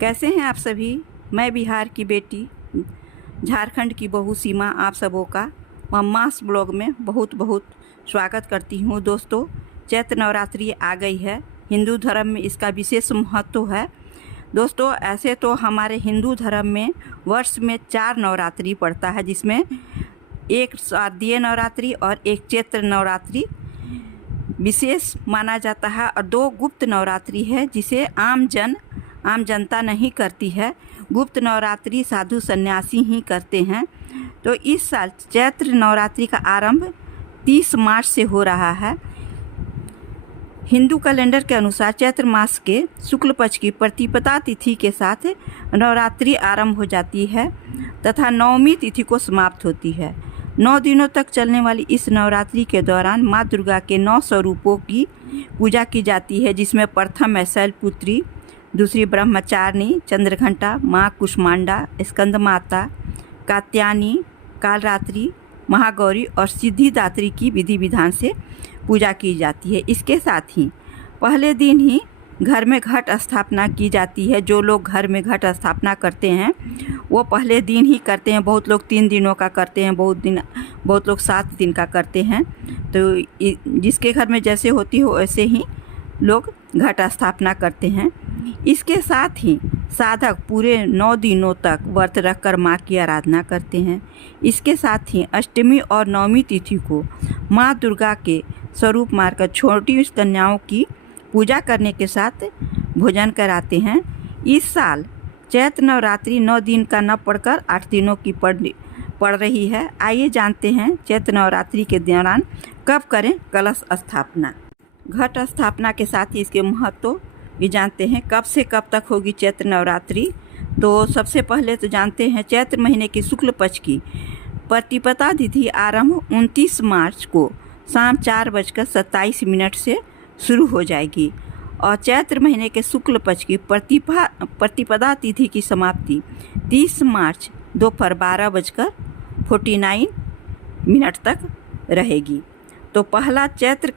कैसे हैं आप सभी। मैं बिहार की बेटी, झारखंड की बहू सीमा आप सबों का मम्मास ब्लॉग में बहुत बहुत स्वागत करती हूँ। दोस्तों, चैत्र नवरात्रि आ गई है। हिंदू धर्म में इसका विशेष महत्व है। दोस्तों, ऐसे तो हमारे हिंदू धर्म में वर्ष में 4 नवरात्रि पड़ता है, जिसमें एक शारदीय नवरात्रि और एक चैत्र नवरात्रि विशेष माना जाता है, और 2 गुप्त नवरात्रि है जिसे आम जनता नहीं करती है। गुप्त नवरात्रि साधु सन्यासी ही करते हैं। तो इस साल चैत्र नवरात्रि का आरंभ 30 मार्च से हो रहा है। हिंदू कैलेंडर के अनुसार चैत्र मास के शुक्ल पक्ष की प्रतिपदा तिथि के साथ नवरात्रि आरंभ हो जाती है तथा नवमी तिथि को समाप्त होती है। 9 दिनों तक चलने वाली इस नवरात्रि के दौरान माँ दुर्गा के 9 स्वरूपों की पूजा की जाती है, जिसमें प्रथम है शैलपुत्री, दूसरी ब्रह्मचारिणी, चंद्रघंटा, माँ कुष्मांडा, स्कंद माता, कात्यायनी, कालरात्रि, महागौरी और सिद्धिदात्री की विधि विधान से पूजा की जाती है। इसके साथ ही पहले दिन ही घर में घट स्थापना की जाती है। जो लोग घर में घट स्थापना करते हैं वो पहले दिन ही करते हैं। बहुत लोग 3 दिनों का करते हैं, बहुत लोग 7 दिन का करते हैं। तो जिसके घर में जैसे होती हो वैसे ही लोग घट स्थापना करते हैं। इसके साथ ही साधक पूरे 9 दिनों तक व्रत रखकर माँ की आराधना करते हैं। इसके साथ ही अष्टमी और नवमी तिथि को माँ दुर्गा के स्वरूप मानकर छोटी कन्याओं की पूजा करने के साथ भोजन कराते हैं। इस साल चैत्र नवरात्रि 9 दिन का न पढ़कर 8 दिनों की पड़ रही है। आइए जानते हैं चैत्र नवरात्रि के दौरान कब करें कलश स्थापना। घट स्थापना के साथ ही इसके महत्व भी जानते हैं। कब से कब तक होगी चैत्र नवरात्रि। तो सबसे पहले तो जानते हैं चैत्र महीने की शुक्ल पक्ष की प्रतिपदा तिथि आरंभ 29 मार्च को शाम 4:27 से शुरू हो जाएगी, और चैत्र महीने के शुक्ल पक्ष की प्रतिपदा तिथि की समाप्ति 30 मार्च दोपहर 12:49 तक रहेगी। तो पहला चैत्र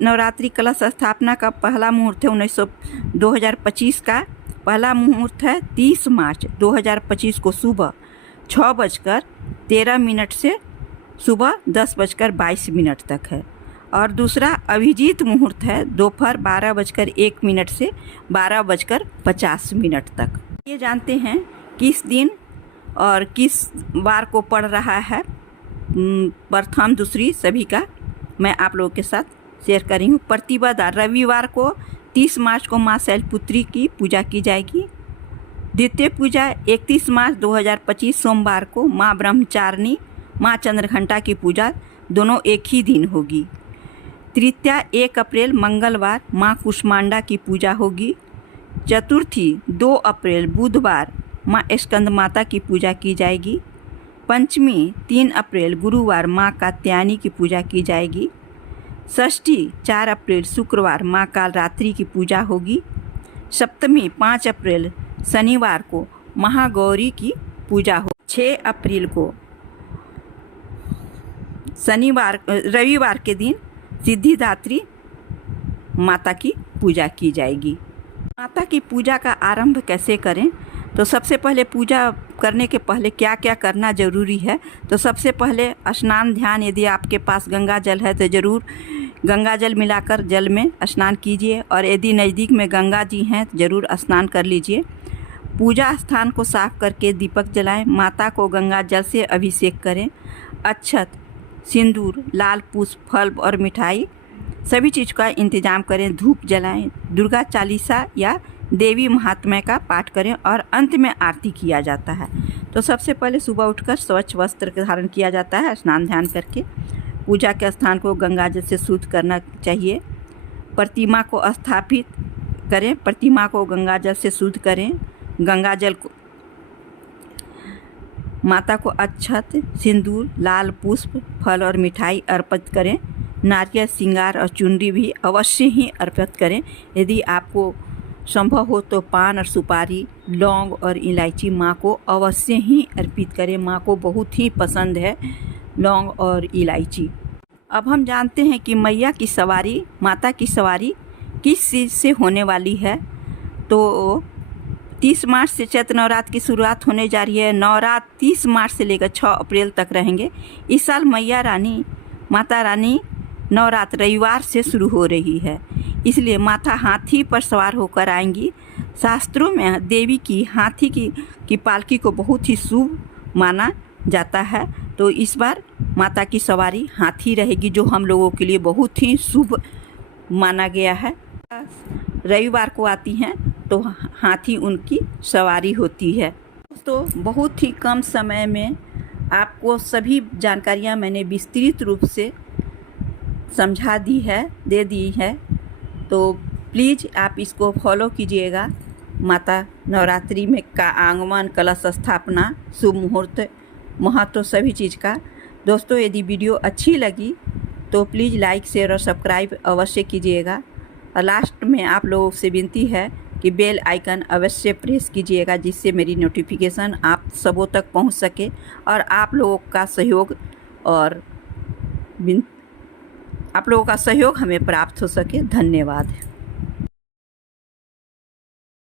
नवरात्रि कलश स्थापना का पहला मुहूर्त है 2025 का पहला मुहूर्त है 30 मार्च 2025 को सुबह 6:13 से सुबह 10:22 तक है। और दूसरा अभिजीत मुहूर्त है दोपहर 12:01 से 12:50 तक। ये जानते हैं किस दिन और किस बार को पड़ रहा है। प्रथम दूसरी सभी का मैं आप लोगों के साथ शेयर कर रही हूँ। प्रतिपदा रविवार को 30 मार्च को माँ शैलपुत्री की पूजा की जाएगी। द्वितीय पूजा 31 मार्च 2025 सोमवार को माँ ब्रह्मचारिणी, माँ चंद्रघंटा की पूजा दोनों एक ही दिन होगी। तृतीया 1 अप्रैल मंगलवार माँ कुष्मांडा की पूजा होगी। चतुर्थी 2 अप्रैल बुधवार माँ स्कंद माता की पूजा की जाएगी। पंचमी 3 अप्रैल गुरुवार माँ कात्यायनी की पूजा की जाएगी। षष्ठी 4 अप्रैल शुक्रवार माँ कालरात्रि की पूजा होगी। सप्तमी 5 अप्रैल शनिवार को महागौरी की पूजा हो। 6 अप्रैल को रविवार के दिन सिद्धिदात्री माता की पूजा की जाएगी। माता की पूजा का आरंभ कैसे करें। तो सबसे पहले पूजा करने के पहले क्या क्या करना ज़रूरी है। तो सबसे पहले स्नान ध्यान, यदि आपके पास गंगा जल है तो ज़रूर गंगा जल मिलाकर जल में स्नान कीजिए, और यदि नज़दीक में गंगा जी हैं तो ज़रूर स्नान कर लीजिए। पूजा स्थान को साफ करके दीपक जलाएं। माता को गंगा जल से अभिषेक करें। अक्षत, सिंदूर, लाल पुष्प, फल और मिठाई सभी चीज़ का इंतजाम करें। धूप जलाएं। दुर्गा चालीसा या देवी महात्म्य का पाठ करें, और अंत में आरती किया जाता है। तो सबसे पहले सुबह उठकर स्वच्छ वस्त्र धारण किया जाता है। स्नान ध्यान करके पूजा के स्थान को गंगा जल से शुद्ध करना चाहिए। प्रतिमा को स्थापित करें। प्रतिमा को गंगा जल से शुद्ध करें। गंगा जल को माता को अक्षत, सिंदूर, लाल पुष्प, फल और मिठाई अर्पित करें। नारियल, श्रृंगार और चुनरी भी अवश्य ही अर्पित करें। यदि आपको संभव हो तो पान और सुपारी, लौंग और इलायची माँ को अवश्य ही अर्पित करें। माँ को बहुत ही पसंद है लौंग और इलायची। अब हम जानते हैं कि मैया की सवारी, माता की सवारी किस चीज़ से होने वाली है। तो 30 मार्च से चैत्र नवरात्र की शुरुआत होने जा रही है। नवरात्र 30 मार्च से लेकर 6 अप्रैल तक रहेंगे। इस साल माता रानी नवरात्र रविवार से शुरू हो रही है, इसलिए माता हाथी पर सवार होकर आएंगी। शास्त्रों में देवी की हाथी की पालकी को बहुत ही शुभ माना जाता है, तो इस बार माता की सवारी हाथी रहेगी, जो हम लोगों के लिए बहुत ही शुभ माना गया है। रविवार को आती हैं तो हाथी उनकी सवारी होती है। तो बहुत ही कम समय में आपको सभी जानकारियाँ मैंने विस्तृत रूप से समझा दे दी है, तो प्लीज़ आप इसको फॉलो कीजिएगा। माता नवरात्रि में का आगमन, कलश स्थापना, शुभ मुहूर्त, महत्व सभी चीज़ का। दोस्तों, यदि वीडियो अच्छी लगी तो प्लीज़ लाइक, शेयर और सब्सक्राइब अवश्य कीजिएगा। और लास्ट में आप लोगों से विनती है कि बेल आइकन अवश्य प्रेस कीजिएगा, जिससे मेरी नोटिफिकेशन आप सबों तक पहुंच सके और आप लोगों का सहयोग हमें प्राप्त हो सके। धन्यवाद।